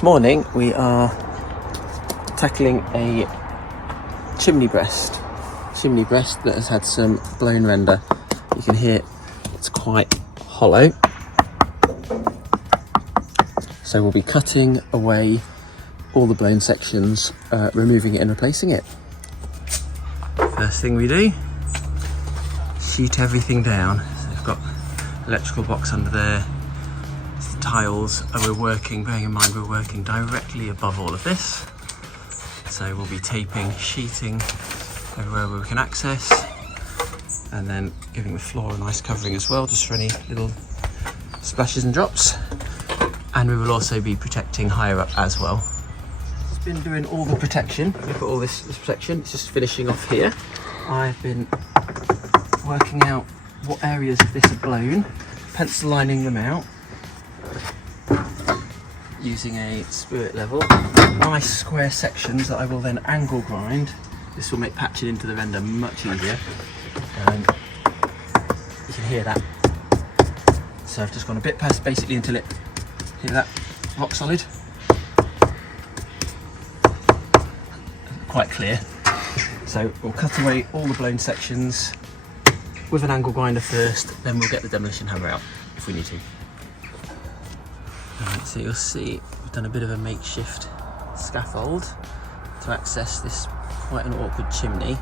This morning we are tackling a chimney breast that has had some blown render. You can hear it's quite hollow. So we'll be cutting away all the blown sections, removing it and replacing it. First thing we do, sheet everything down. So we've got electrical box under there, tiles, and we're working, bearing in mind we're working directly above all of this. So we'll be taping, sheeting everywhere we can access, and then giving the floor a nice covering as well, just for any little splashes and drops. And we will also be protecting higher up as well. It's been doing all the protection. We've got all this protection, it's just finishing off here. I've been working out what areas of this are blown, pencil lining them out, using a spirit level, nice square sections that I will then angle grind. This will make patching into the render much easier. You can hear that. So I've just gone a bit past basically until it, hear that, rock solid. Quite clear. So we'll cut away all the blown sections with an angle grinder first, then we'll get the demolition hammer out if we need to. Right, so you'll see we've done a bit of a makeshift scaffold to access this quite an awkward chimney.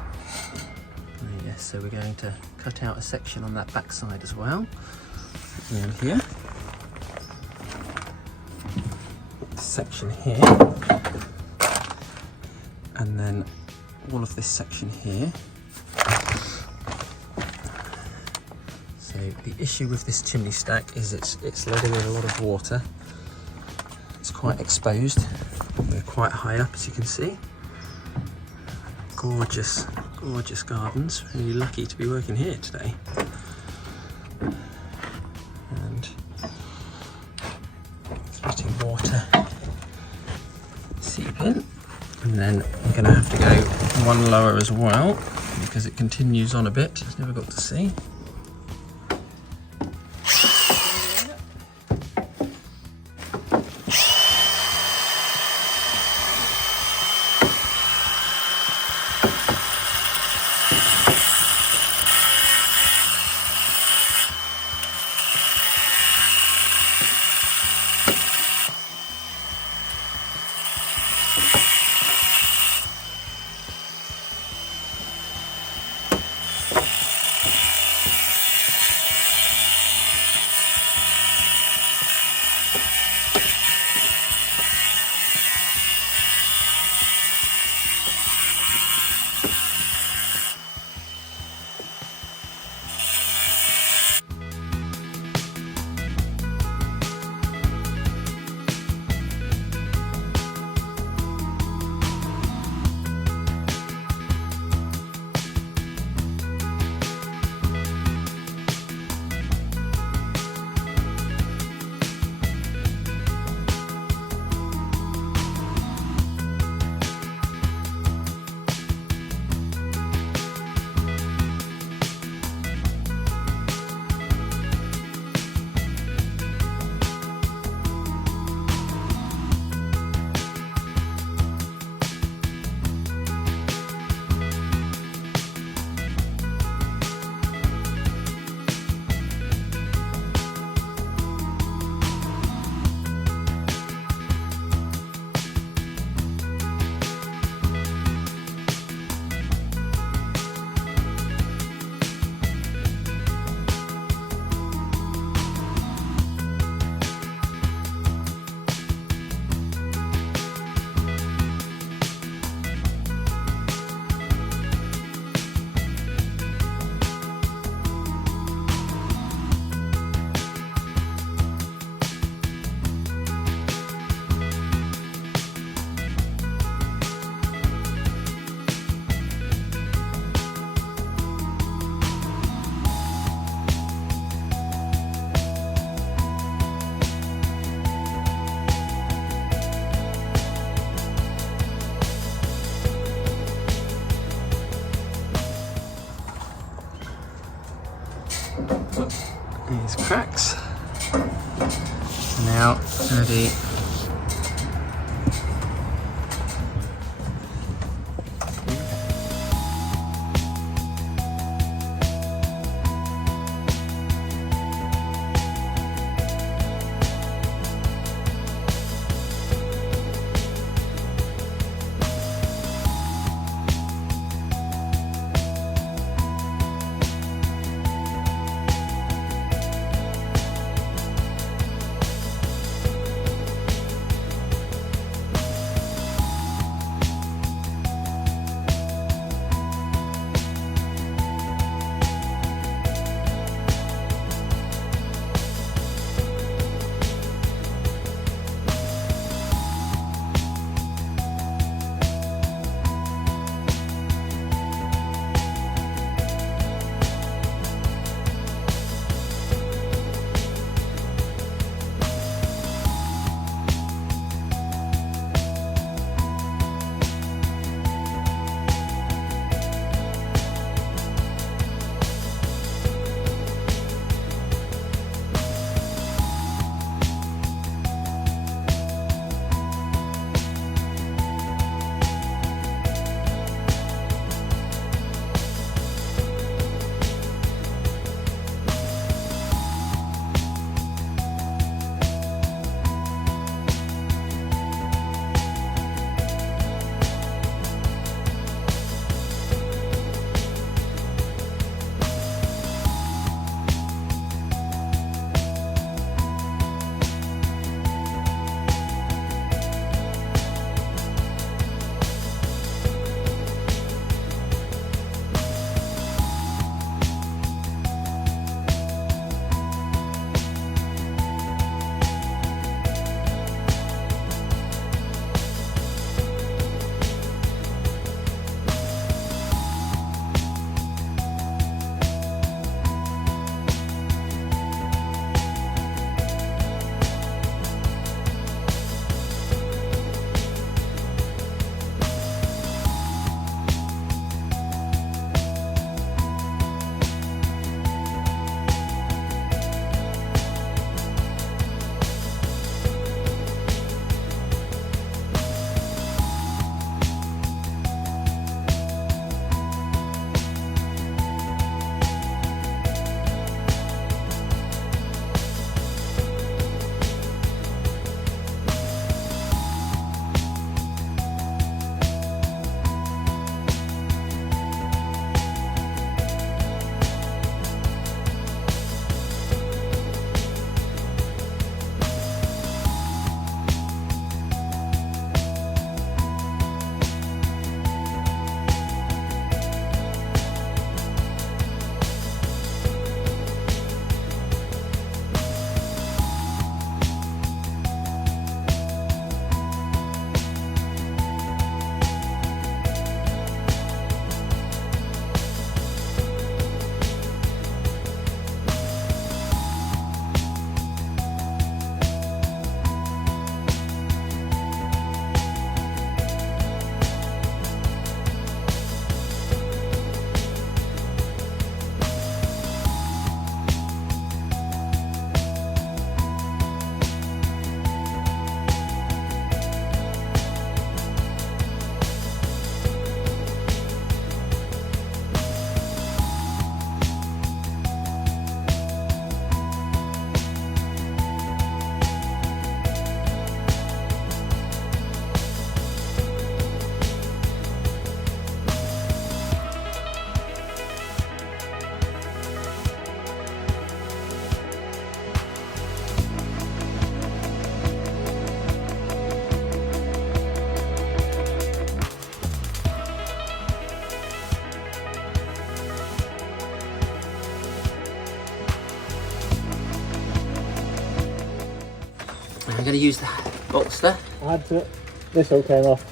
Yes, so we're going to cut out a section on that back side as well. And here, section here, and then all of this section here. So the issue with this chimney stack is it's letting in a lot of water. It's quite exposed. We're quite high up, as you can see. Gorgeous, gorgeous gardens. Really lucky to be working here today. And it's letting water seep in. And then I'm going to have to go one lower as well, because it continues on a bit. It's never got to see. These cracks are now ready going to use the bolster. This all came off.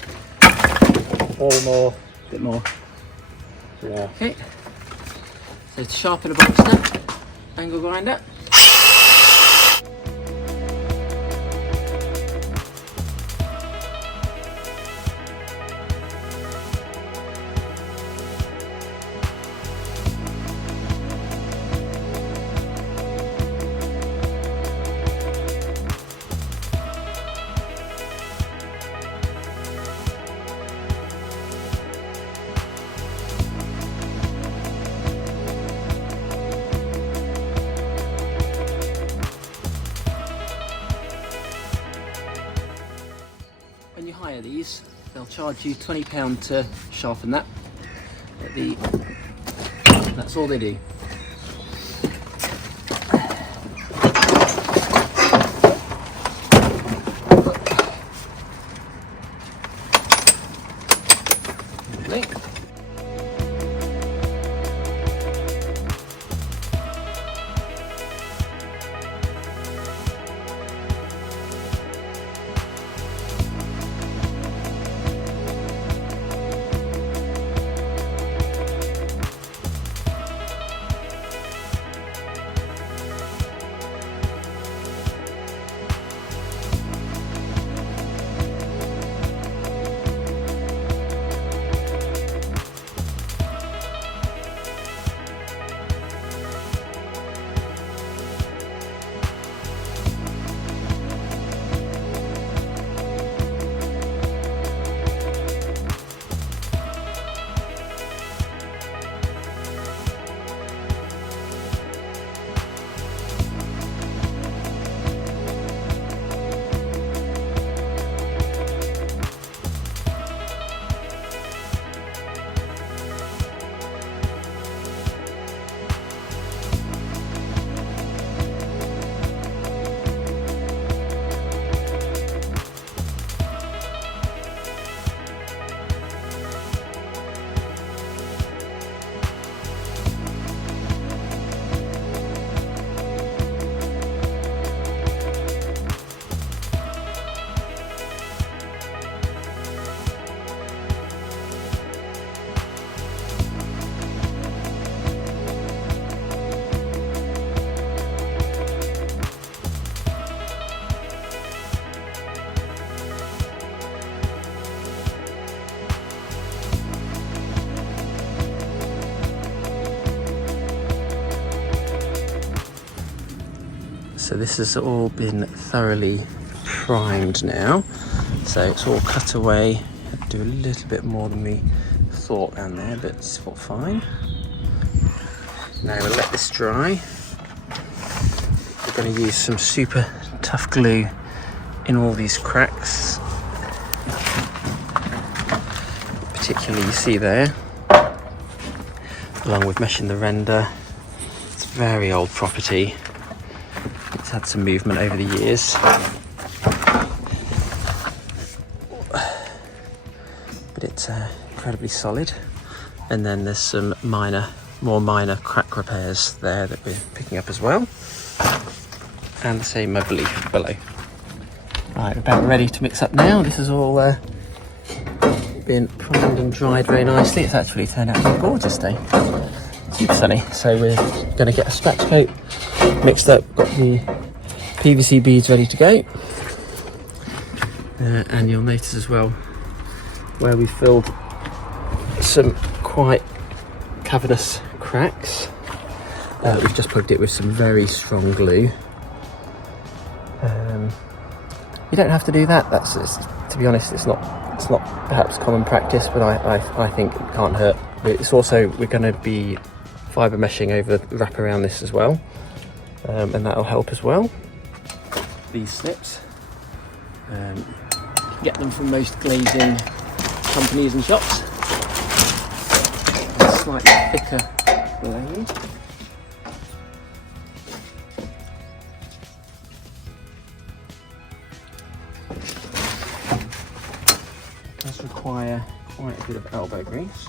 Or more. A bit more. Yeah. Okay. So to sharpen a bolster, angle grinder. When you hire these, they'll charge you £20 to sharpen that. That's all they do. Lovely. So this has all been thoroughly primed now, so it's all cut away. Had to do a little bit more than we thought down there, but it's all fine. Now we'll let this dry. We're going to use some super tough glue in all these cracks, particularly you see there, along with meshing the render. It's very old property. It's had some movement over the years, but it's incredibly solid. And then there's some more minor crack repairs there that we're picking up as well, and the same relief below. Right, about ready to mix up now. This has all been primed and dried very nicely. It's actually turned out to be a gorgeous day. Super sunny. So we're going to get a scratch coat mixed up. Got the PVC beads ready to go. And you'll notice as well where we filled some quite cavernous cracks. We've just plugged it with some very strong glue. You don't have to do that. To be honest, it's not perhaps common practice, but I think it can't hurt. But it's also, we're going to be fibre meshing over the wrap around this as well, and that'll help as well. These slips, you can get them from most glazing companies and shops. A slightly thicker blade. Does require quite a bit of elbow grease.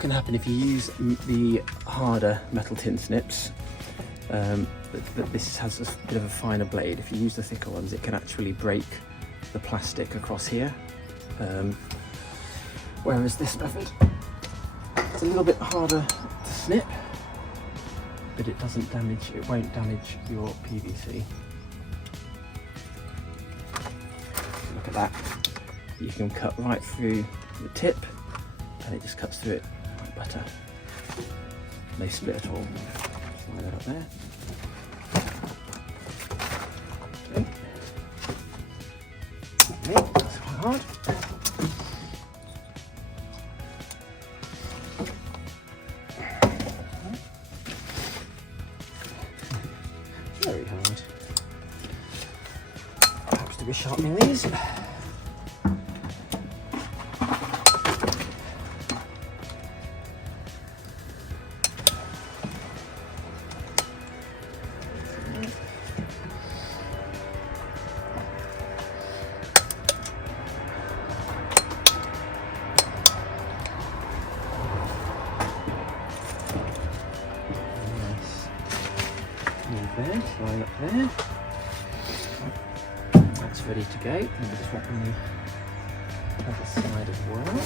what can happen if you use the harder metal tin snips, this has a bit of a finer blade. If you use the thicker ones, it can actually break the plastic across here. Whereas this method, it's a little bit harder to snip, but it won't damage your PVC. Look at that. You can cut right through the tip and it just cuts through it like butter. No split at all. Slide that up there. Okay, that's quite hard. Very hard. Perhaps to be sharpening these. There, slide up there. That's ready to go. And we'll just wrap on the other side as well.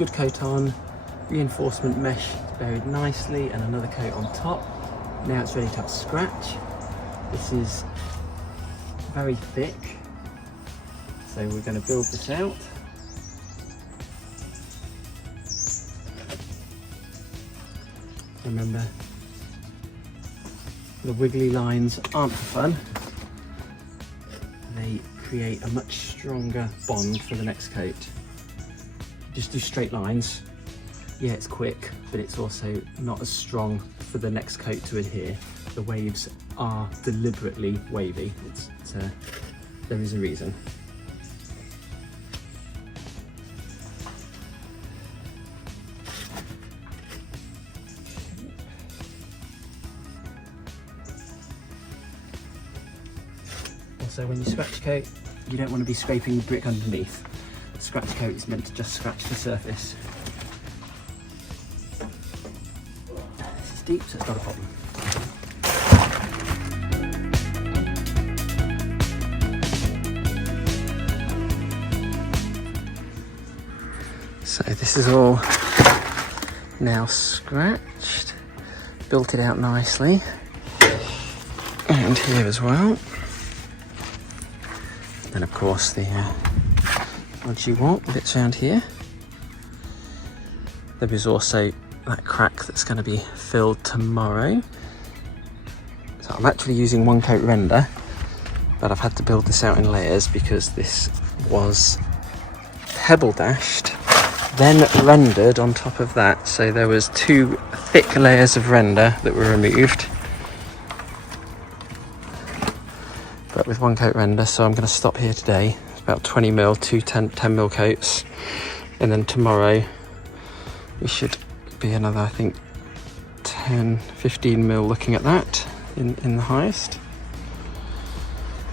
good coat on, reinforcement mesh buried nicely, and another coat on top. Now it's ready to have a scratch. This is very thick, so we're going to build this out. Remember, the wiggly lines aren't for fun. They create a much stronger bond for the next coat. Just do straight lines. Yeah, it's quick, but it's also not as strong for the next coat to adhere. The waves are deliberately wavy. There is a reason. Also, when you scratch coat, you don't want to be scraping the brick underneath. The scratch coat is meant to just scratch the surface. This is deep, so it's not a problem. So this is all now scratched, built it out nicely, and here as well. Then of course the dodgy wall bits around here. There is also that crack that's going to be filled tomorrow. So I'm actually using one coat render, but I've had to build this out in layers because this was pebble dashed, then rendered on top of that. So there was 2 thick layers of render that were removed, but with one coat render. So I'm going to stop here today. It's about 20 mil, 2 10 mil coats, and then tomorrow we should be another, I think, 10-15 mil looking at that in the highest.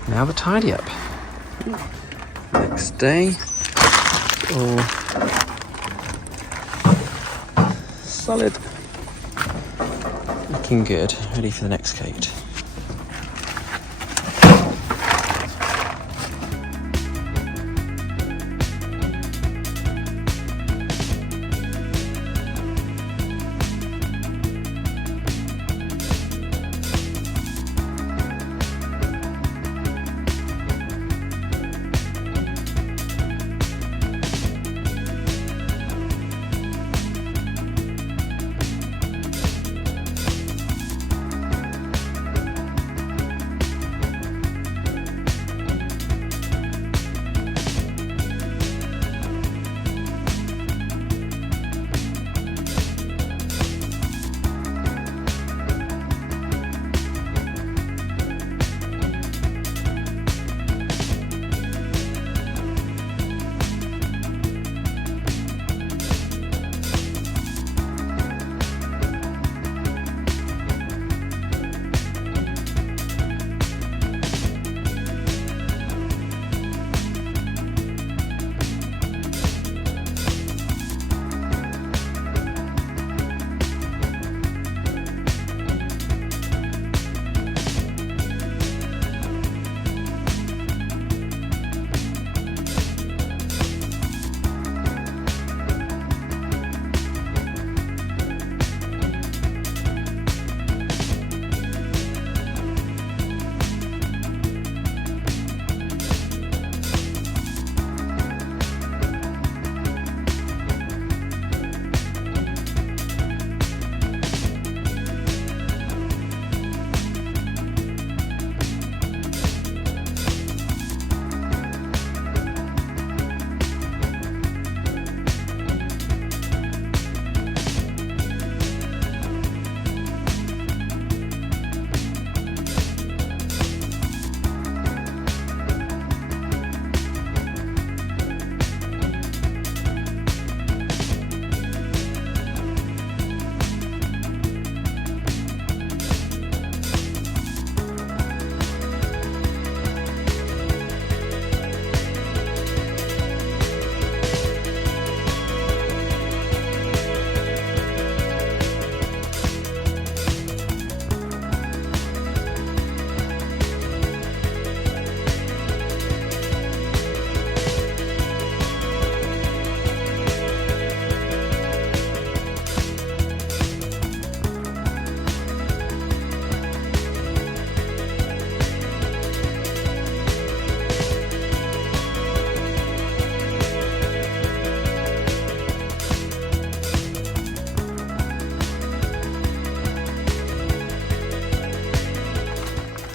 Now the tidy up. Next day, all solid, looking good, ready for the next coat.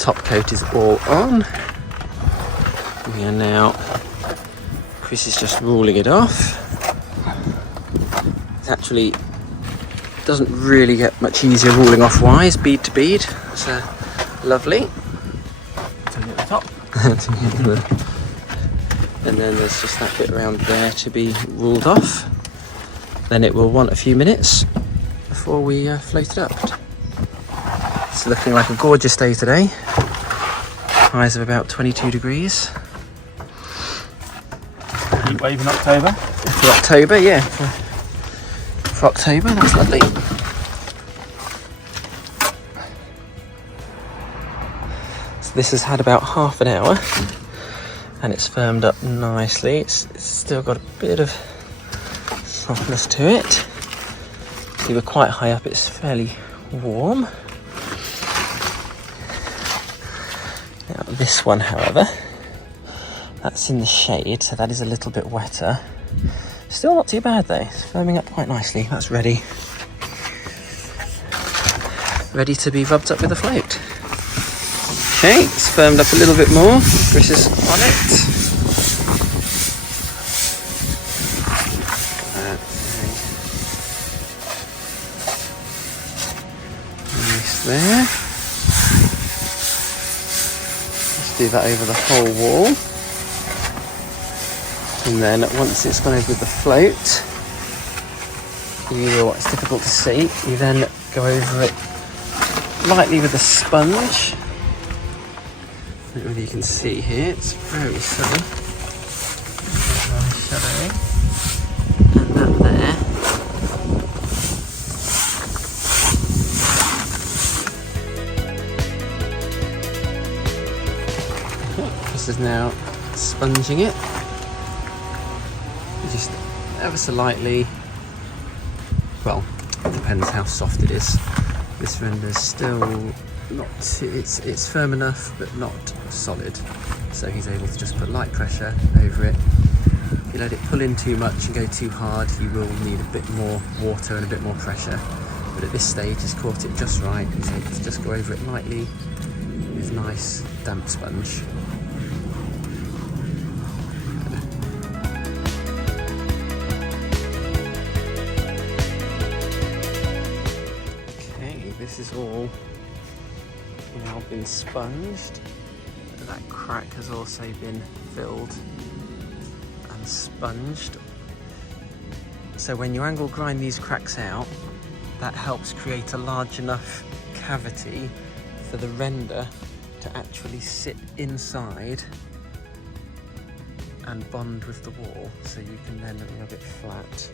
top coat is all on. We are now, Kris is just ruling it off. It actually doesn't really get much easier ruling off wise, bead to bead. It's lovely. Turn it at the top. And then there's just that bit around there to be ruled off. Then it will want a few minutes before we float it up. It's looking like a gorgeous day today. Highs of about 22 degrees. Heat wave in October. For October, yeah. For October, that's lovely. So this has had about half an hour and it's firmed up nicely. It's still got a bit of softness to it. See, we're quite high up, it's fairly warm. Now this one, however, that's in the shade, so that is a little bit wetter. Still not too bad though, it's firming up quite nicely. That's ready. Ready to be rubbed up with a float. Okay, it's firmed up a little bit more. Kris is on it. Nice there. Let's do that over the whole wall. And then once it's gone over with the float, it's difficult to see, you then go over it lightly with a sponge. I don't know whether you can see here, it's very sunny. Shadowy. And that there. This is now sponging it. Just ever so lightly. Well, it depends how soft it is. This render's still not too, it's firm enough but not solid, so he's able to just put light pressure over it. If you let it pull in too much and go too hard, you will need a bit more water and a bit more pressure, but at this stage he's caught it just right. He's able to just go over it lightly with nice damp sponge. This is all now been sponged. That crack has also been filled and sponged. So when you angle grind these cracks out, that helps create a large enough cavity for the render to actually sit inside and bond with the wall, so you can then rub it flat.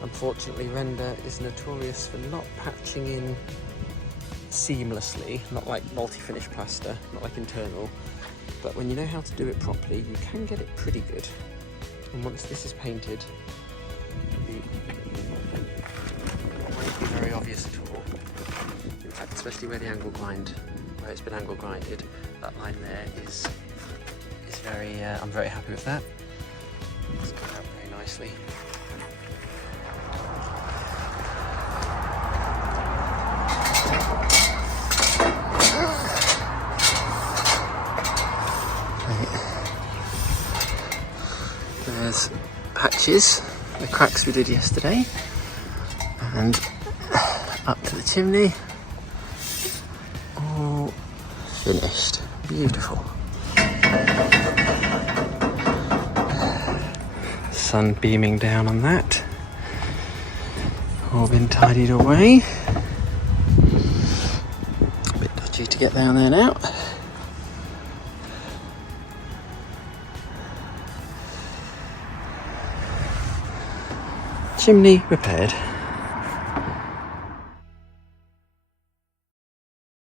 Unfortunately, render is notorious for not patching in seamlessly, not like multi-finish plaster, not like internal, but when you know how to do it properly, you can get it pretty good. And once this is painted, it won't be very obvious at all. In fact, especially where the angle grind, where it's been angle grinded, that line there is very, I'm very happy with that. It's come out very nicely. There's patches, the cracks we did yesterday, and up to the chimney, all finished. Beautiful. Sun beaming down on that. All been tidied away. A bit dodgy to get down there now. Chimney repaired.